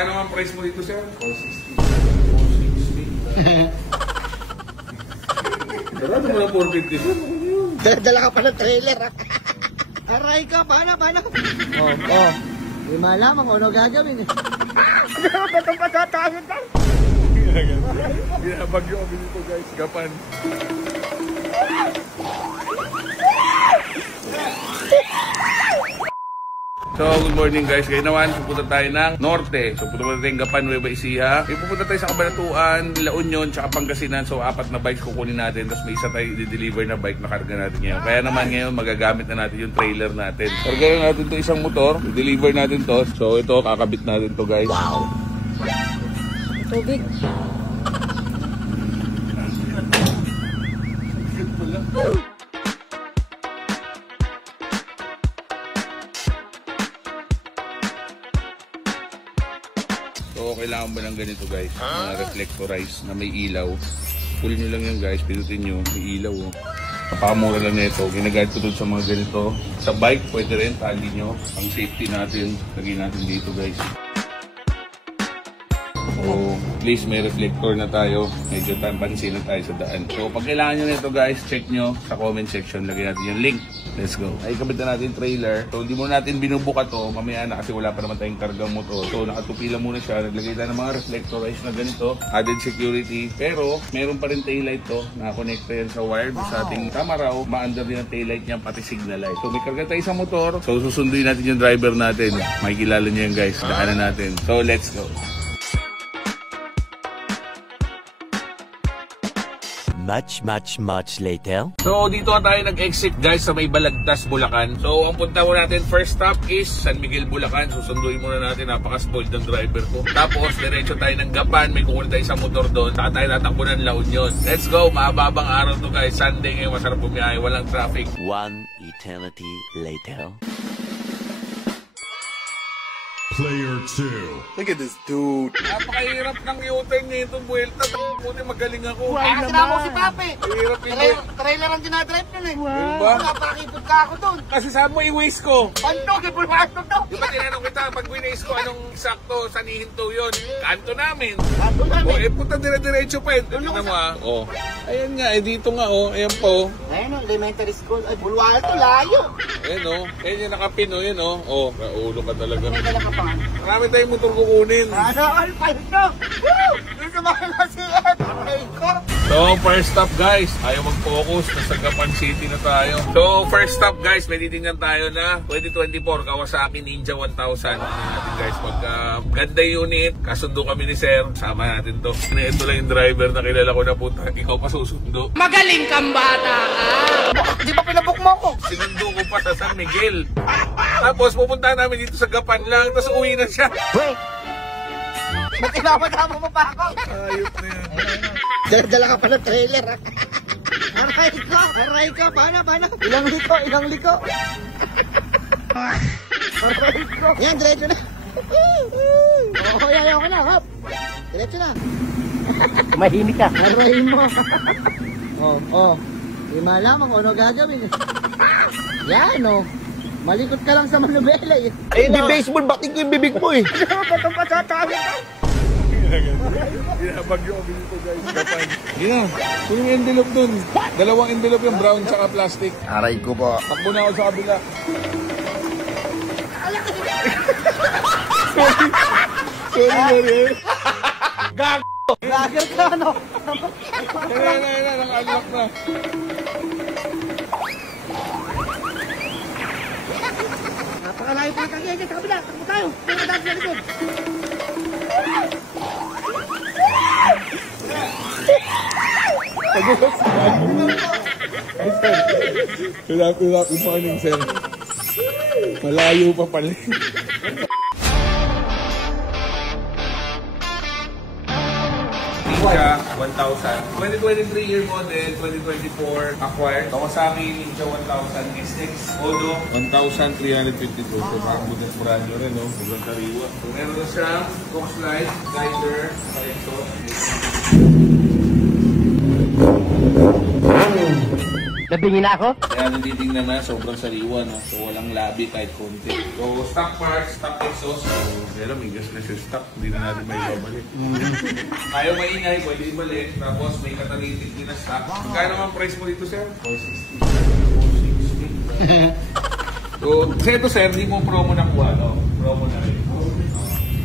Magkano ang price mo dito, sir? 460. 460. Sarado mo na 450, sir. Dala ka pa ng trailer, ha? Aray ka, paano? Di malaman kung ano gagawin, eh. Batong patatasan ka. Binabagyo kami dito, guys. Gapan. So, good morning guys. Ngayon naman, pupunta tayo ng Norte. So, pupunta tayo ng Gapan, Nueva Ecija. Pupunta tayo sa Cabanatuan, La Union, tsaka Pangasinan. So, 4 na bikes kukunin natin. Tapos may isa tayo i-deliver na bike na karga natin ngayon. Kaya naman ngayon, magagamit na natin yung trailer natin. Karga natin to isang motor. I-deliver natin to. So, ito, kakabit natin to guys. Wow! Tubig. So, kailangan ba ng ganito guys? Mga reflectorize na may ilaw. Pull nyo lang yan guys. Pinutin nyo. May ilaw oh. Napakamura lang nito. Ginagamit ko dun sa mga ganito. Sa bike, pwede rin. Tali nyo. Ang safety natin. Lagay natin dito guys. So, please may reflector na tayo. Medyo pansin na tayo sa daan. So, pag kailangan nyo nito guys, check nyo sa comment section. Lagay natin yung link. Let's go. Ay, kabit na natin trailer. So, hindi muna natin binubuka to. Mamaya na kasi wala pa naman tayong kargang motor. So, nakatupi lang muna siya. Naglagay tayo ng mga reflectorize na ganito. Added security. Pero, meron pa rin taillight to. Nakakonekta yan sa wire. Sa ating camera, ma-under din ang taillight niya, pati signal light. So, may karga tayo sa motor. So, susunduin natin yung driver natin. Makikilala niyo yan guys. Daanan natin. So, let's go. Much later. So, dito tayo nag-exit guys sa may Balagtas, Bulacan. So, ang punta mo natin first stop is San Miguel, Bulacan. Susunduin muna natin. Napaka-spoiled ng driver ko. Tapos, diretso tayo ng Gapan. May kukunin tayo sa motor doon. Saka tayo tatakbo ng La Union. Let's go! Mahababang araw to guys. Sunday ngayon. Masarap bumiyahe. Walang traffic. One eternity later. Player 2. Look at this dude. Napakahirap ng U-turn nito, Buelta. Buti magaling ako. Kaya sinama ko si Papi. Hirap yun. Trailer ang dinadrive nun, eh. Ba? Napakipot ka ako dun. Kasi saan mo i-waste ko? Panto, kipulwasto to. Di ba tinanong kita, pag winace ko anong sakto, sanihin to yun? Kanto namin. Panto O, namin. punta dire-diretso pa yun. Tignan mo ah. O. Ayan nga, dito nga o. Ayan po. Ayun, elementary school. Ay, bulwasto, layo. Ayan o. Ayan yung nakapin o. Ayan o. O, naulo ka talaga. May dala ka pa nga. Marami tayong motor kukunin. Ano, all-five to. Woo! Yung sumakay na si Ed. Ay, ko. So, first stop guys, ayaw mag-focus. Nasa Gapan City na tayo. So, first stop guys, may titingnan tayo na 2024 Kawasaki Ninja 1000. Tingnan natin guys, pagka ganda unit, kasundo kami ni Sir. Sama natin to. Ito lang yung driver na kilala ko na puta. Ikaw pa susundo. Magaling kang bata ka! Di ba pinabook mo ako? Sinundo ko pa sa San Miguel. Tapos pupunta namin dito sa Gapan lang. Tapos uwi na siya. Wait. Ba't inamadama mo pa ako? Ayot na yan. Dala ka pa ng trailer, ha? Aray ka, paano? Ilang liko? Aray ko. Yan, diretso na. Ayaw ko na, hop. Diretso na. Mahimik ka. Aray mo. Di malaman kung ano gagawin. Yan, malikot ka lang sa manubela, eh. Eh, di baseball, bating ko yung bibig mo eh. Batong patatasan ka. Binabagyo kami dito guys. Gapan. Yun na. Yung envelope dun. Dalawang envelope yung brown tsaka plastic. Aray ko po. Takbo na ako sa kabila. Sorry. Gago! Lager ka, ano? Ayun, naka-unlock na. Napakalayo pa kang sa kabila. Takbo tayo. Tingnan natin sa likod. Good morning, sir. Malayo pa pala. Ninja 1000. 2023 year model, 2024 acquired. Kawasaki Ninja 1000 SX. Odo 1352. So parang butas radyo rin, no? Sobrang kariwa. So meron na siyang box light, guider, sa exhaust. Nabingin na ako? Kaya natitingnan na, sobrang sariwa, no? So walang labi kahit konti. So stock parts, stock exhaust. So pero may gas na siya stock, hindi na natin may babalik. Ayaw maingay, pwede ibalik. Tapos may catalytic din na stock. Magkano ang price mo dito, sir? 460. So ito sir, di mo promo na kuha, no? Promo na rin.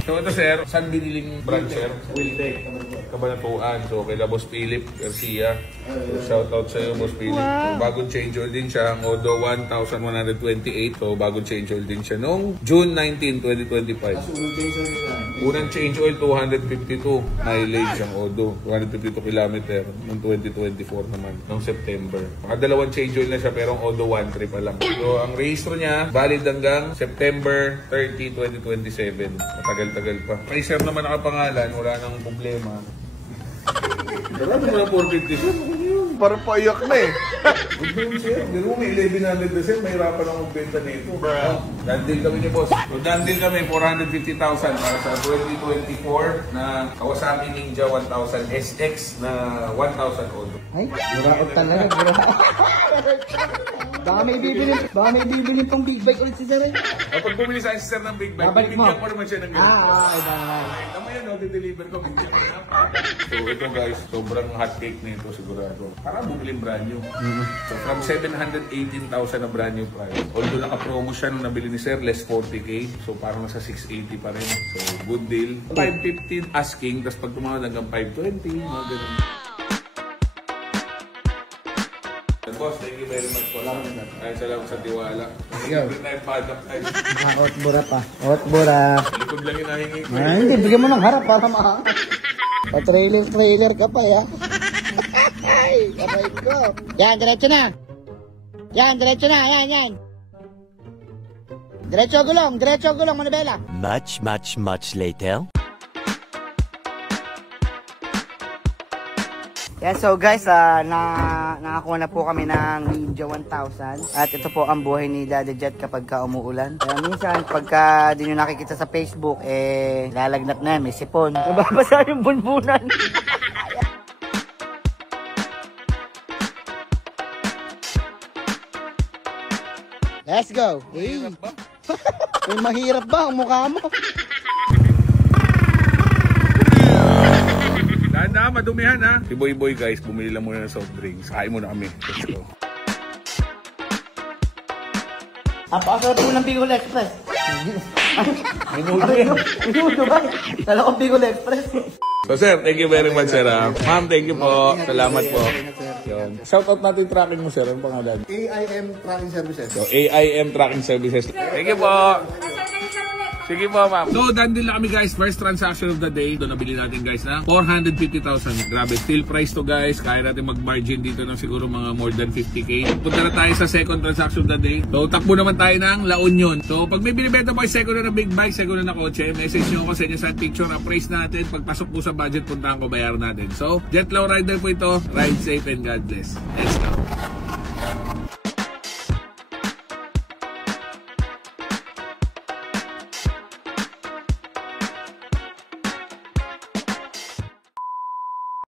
So ito sir, saan biniling brand sir? Wiltec, Kabanatuan. So kay Boss Philip Garcia. So shoutout sa iyo Boss Philip. So, bagong change oil din siya, ang Odo 1128. So bagong change oil din siya noong June 19, 2025. Unang change oil 252 mileage ang Odo. 252 km noong 2024 naman, noong September. Makadalawang change oil na siya pero ang Odo 13 pa lang. So ang registro niya valid hanggang September 30, 2027. Matagal-tagal pa. Kay sir naman nakapangalan, wala nang problema. Wala naman ang 450 sir. Parang paiyak na eh. Good news sir. Hindi mo may 1100 na sir. Mahirapan akong magbenta nito. Dandil kami niya boss. So dandil kami 450,000 para sa 2024 na Kawasaki Ninja 1000 SX na 1,000 Odo. Ay, burakot talaga, burakot. Baka may bibili pang big bike ulit si Sir. Kapag bumili sa sir ng big bike, Babalik mo. bibigyan ko naman siya ng ganito. Ay, Tama yan, no? Di-deliver ko. So ito guys, sobrang hot cake na ito sigurado. Parang bumiling brand new. So from 718,000 na brand new price. Although naka-promo siya nung nabili ni Sir, less 40k. So parang nasa 680 pa rin. So good deal. 515 asking, tapos pag tumawad hanggang 520, mga ganun. Boss, thank you very much po. Salamat sa tiwala. Every time padap tayo. Otbura pa. Otbura. Likod lang yung nahingi ko. Ay, hindi. Bigyan mo ng harap para maangat. Trailer ka pa, ya. Ay, kapay ko. Yan, diretso na. Yan. Diretso gulong, manibela. Much later. Yeah, so guys, nakakuha na po kami ng Ninja 1000. At ito po ang buhay ni Daddy Jet kapag ka umuulan. Kaya minsan, pagka di nyo nakikita sa Facebook, lalagnat na, may sipon. Nababasa yung bunbunan. Let's go. May mahirap ba ang mukha mo? Dahan-dahan, madumihan ha. Si Boy guys, bumili lang muna ng soft drinks. Kain muna kami. Let's go. Napakasarap po ng Bicol Express. Minuto yan. Minuto ba? Kala ko Bicol Express. So sir, thank you very much sir ha. Ma'am, thank you po. Salamat po. Yun. Shoutout natin tracking mo sir. Ang pangalan? AIM Tracking Services. So AIM Tracking Services. Thank you po. Sige po, ma'am. So, dandil na kami guys. First transaction of the day. Ito nabili natin guys na 450,000. Grabe, still price to guys. Kaya natin mag-margin dito ng siguro mga more than 50k. Punta na tayo sa second transaction of the day. So, takbo naman tayo ng La Union. So, pag may binibenta po ay second na big bike, second na kotse, message nyo ako sa inyo sa picture. Appraise natin. Pagpasok po sa budget, puntahan ko, bayaran natin. So, Jet Low Rider po ito. Ride safe and God bless. Let's go.